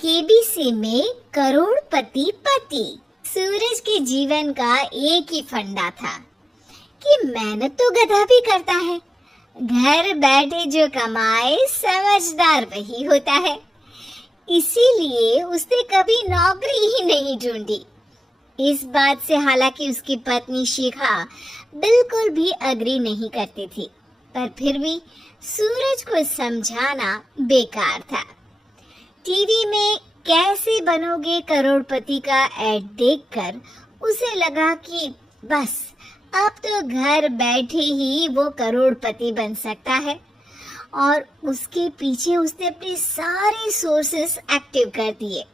KBC में करोड़पति पति। सूरज के जीवन का एक ही फंडा था कि मेहनत तो गधा भी करता है, घर बैठे जो कमाए समझदार वही होता है। इसीलिए उसने कभी नौकरी ही नहीं ढूंढी। इस बात से हालांकि उसकी पत्नी शिखा बिल्कुल भी अग्री नहीं करती थी, पर फिर भी सूरज को समझाना बेकार था। टीवी में कैसे बनोगे करोड़पति का ऐड देखकर उसे लगा कि बस अब तो घर बैठे ही वो करोड़पति बन सकता है, और उसके पीछे उसने अपने सारे सोर्सेस एक्टिव कर दिए।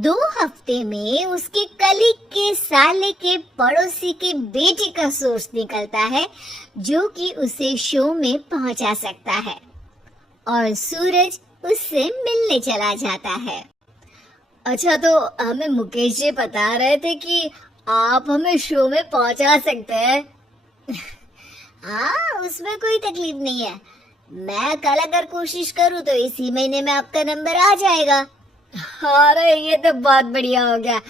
2 हफ्ते में उसके कलीग के साले के पड़ोसी के बेटे का सोर्स निकलता है जो कि उसे शो में पहुंचा सकता है, और सूरज उससे मिलने चला जाता है। अच्छा, तो हमें मुकेश जी बता रहे थे कि आप हमें शो में पहुंचा सकते हैं। हाँ, उसमें कोई तकलीफ नहीं है। मैं कल अगर कोशिश करूँ तो इसी महीने में आपका नंबर आ जाएगा। अरे ये तो बहुत बढ़िया हो गया।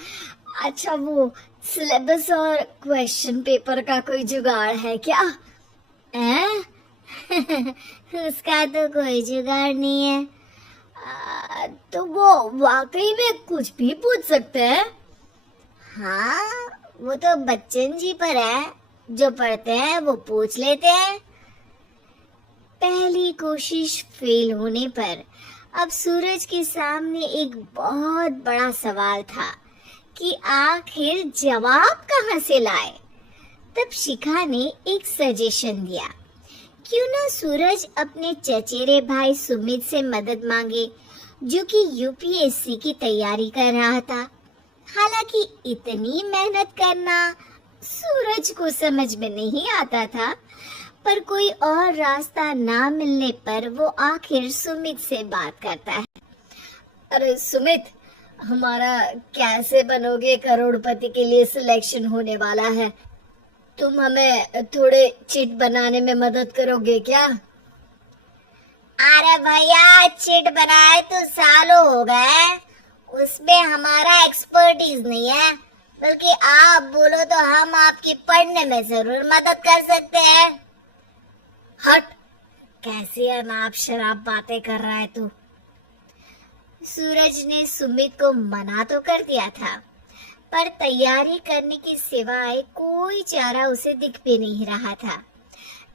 अच्छा, वो सिलेबस और क्वेश्चन पेपर का कोई जुगाड़ है क्या? उसका तो कोई जुगाड़ नहीं है। तो वो वाकई में कुछ भी पूछ सकते हैं? हाँ, वो तो बच्चन जी पर है, जो पढ़ते हैं वो पूछ लेते हैं। पहली कोशिश फेल होने पर अब सूरज के सामने एक बहुत बड़ा सवाल था कि आखिर जवाब कहाँ से लाए। तब शिखा ने एक सजेशन दिया, क्यों ना सूरज अपने चचेरे भाई सुमित से मदद मांगे, जो कि यूपीएससी की तैयारी कर रहा था। हालांकि इतनी मेहनत करना सूरज को समझ में नहीं आता था, पर कोई और रास्ता ना मिलने पर वो आखिर सुमित से बात करता है। अरे सुमित, हमारा कैसे बनोगे करोड़पति के लिए सिलेक्शन होने वाला है। तुम हमें थोड़े चिट बनाने में मदद करोगे क्या? अरे भैया, चिट बनाए तो सालों हो गए, उसमें हमारा एक्सपर्टीज नहीं है। बल्कि आप बोलो तो हम आपकी पढ़ने में जरूर मदद कर सकते हैं। हट, कैसी अनाप शराब बातें कर रहा है तू। सूरज ने सुमित को मना तो कर दिया था, पर तैयारी करने के सिवाय कोई चारा उसे दिख भी नहीं रहा था।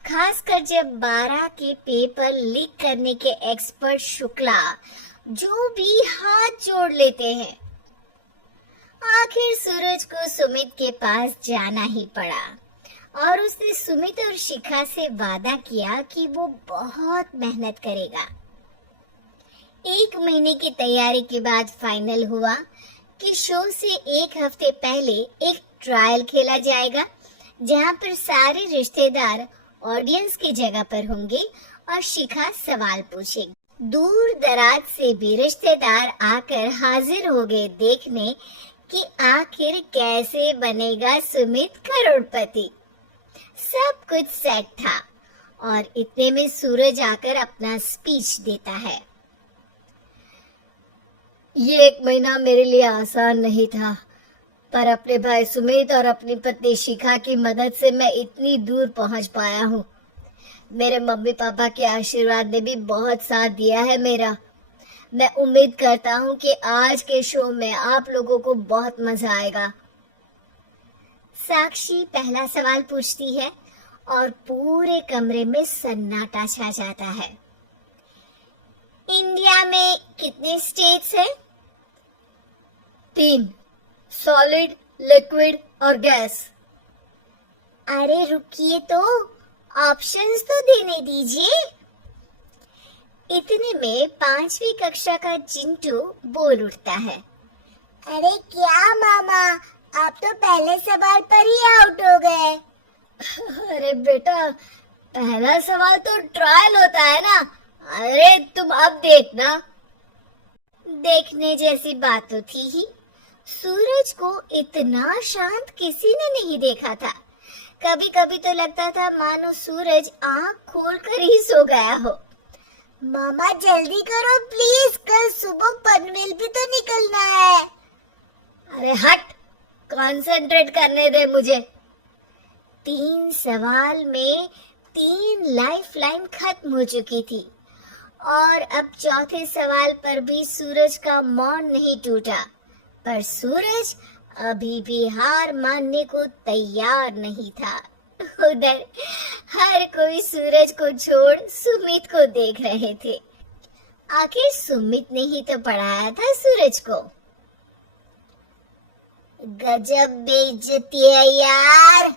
खासकर जब 12 के पेपर लीक करने के एक्सपर्ट शुक्ला जो भी हाथ जोड़ लेते हैं। आखिर सूरज को सुमित के पास जाना ही पड़ा, और उसने सुमित और शिखा से वादा किया कि वो बहुत मेहनत करेगा। 1 महीने की तैयारी के बाद फाइनल हुआ कि शो से 1 हफ्ते पहले एक ट्रायल खेला जाएगा, जहां पर सारे रिश्तेदार ऑडियंस की जगह पर होंगे और शिखा सवाल पूछेगी। दूर दराज से भी रिश्तेदार आकर हाजिर हो गए देखने कि आखिर कैसे बनेगा सुमित करोड़पति। सब कुछ सेट था, और इतने में सूरज आकर अपना स्पीच देता है। ये 1 महीना मेरे लिए आसान नहीं था, पर अपने भाई सुमित और अपनी पत्नी शिखा की मदद से मैं इतनी दूर पहुंच पाया हूँ। मेरे मम्मी पापा के आशीर्वाद ने भी बहुत साथ दिया है मेरा। मैं उम्मीद करता हूँ कि आज के शो में आप लोगों को बहुत मजा आएगा। साक्षी पहला सवाल पूछती है और पूरे कमरे में सन्नाटा छा जाता है। इंडिया में कितने स्टेट्स हैं? 3, सॉलिड, लिक्विड और गैस। अरे रुकिए, तो ऑप्शंस तो देने दीजिए। इतने में 5वीं कक्षा का चिंटू बोल उठता है। अरे क्या मामा, आप तो पहले सवाल पर ही आउट हो गए। अरे बेटा, पहला सवाल तो ट्रायल होता है ना। अरे तुम अब देखना। देखने जैसी बात तो थी ही। सूरज को इतना शांत किसी ने नहीं देखा था। कभी कभी तो लगता था मानो सूरज आंख खोलकर ही सो गया हो। मामा जल्दी करो प्लीज, कल सुबह पनवेल भी तो निकलना है। अरे हट, कंसंट्रेट करने दे मुझे। 3 सवाल में 3 लाइफ लाइन खत्म हो चुकी थी और अब चौथे सवाल पर भी सूरज का मौन नहीं टूटा। पर सूरज अभी भी हार मानने को तैयार नहीं था। उधर हर कोई सूरज को छोड़ सुमित को देख रहे थे। आखिर सुमित ने ही तो पढ़ाया था सूरज को। गजब बेइज्जती है यार।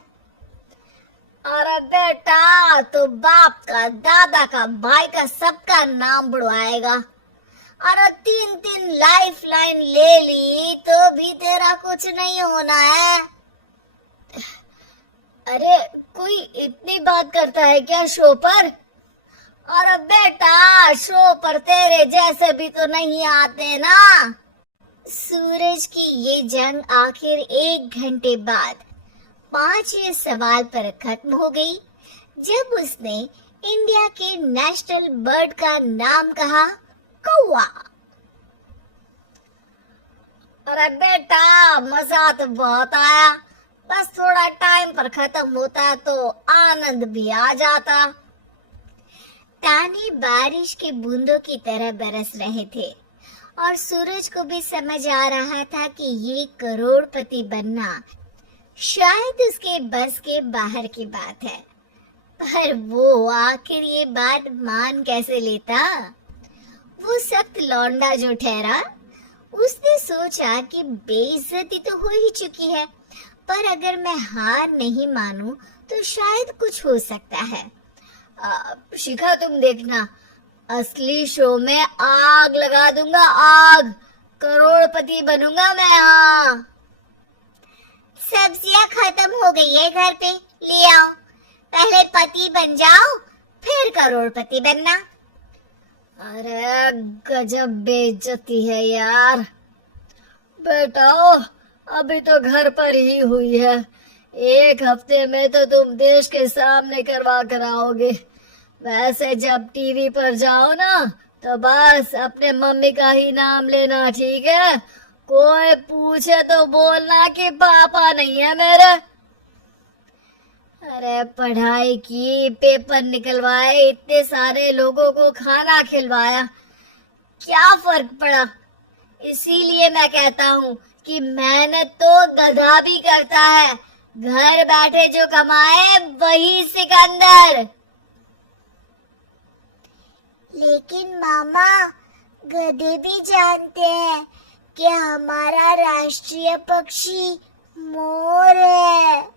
अरे बेटा, तो बाप का, दादा का, भाई का, सबका नाम बुड़वाएगा। अरे 3 लाइफ लाइन ले ली तो भी तेरा कुछ नहीं होना है। अरे कोई इतनी बात करता है क्या शो पर? अरे बेटा, शो पर तेरे जैसे भी तो नहीं आते ना। सूरज की ये जंग आखिर 1 घंटे बाद 5वें सवाल पर खत्म हो गई, जब उसने इंडिया के नेशनल बर्ड का नाम कहा, कौवा। अरे बेटा, मजा तो बहुत आया, बस थोड़ा टाइम पर खत्म होता तो आनंद भी आ जाता। ताने बारिश के बूंदों की तरह बरस रहे थे और सूरज को भी समझ आ रहा था कि ये करोड़पति बनना शायद उसके बस के बाहर की बात है। पर वो आखिर ये बात मान कैसे लेता? वो सख्त लौंडा जो ठहरा, उसने सोचा कि बेइज्जती तो हो ही चुकी है, पर अगर मैं हार नहीं मानूं तो शायद कुछ हो सकता है। शिखा, तुम देखना, असली शो में आग लगा दूंगा, आग, करोड़पति बनूंगा मैं। हाँ, सब्जियां खत्म हो गई है घर पे, ले आओ। पहले पति बन जाओ, फिर करोड़पति बनना। अरे गजब बेइज्जती है यार। बेटा, अभी तो घर पर ही हुई है, 1 हफ्ते में तो तुम देश के सामने करवा कर आओगे। वैसे जब टीवी पर जाओ ना, तो बस अपने मम्मी का ही नाम लेना, ठीक है? कोई पूछे तो बोलना कि पापा नहीं है मेरे। अरे पढ़ाई की, पेपर निकलवाए, इतने सारे लोगों को खाना खिलवाया, क्या फर्क पड़ा? इसीलिए मैं कहता हूँ कि मेहनत तो गधा भी करता है, घर बैठे जो कमाए वही सिकंदर। लेकिन मामा, गधे भी जानते हैं कि हमारा राष्ट्रीय पक्षी मोर है।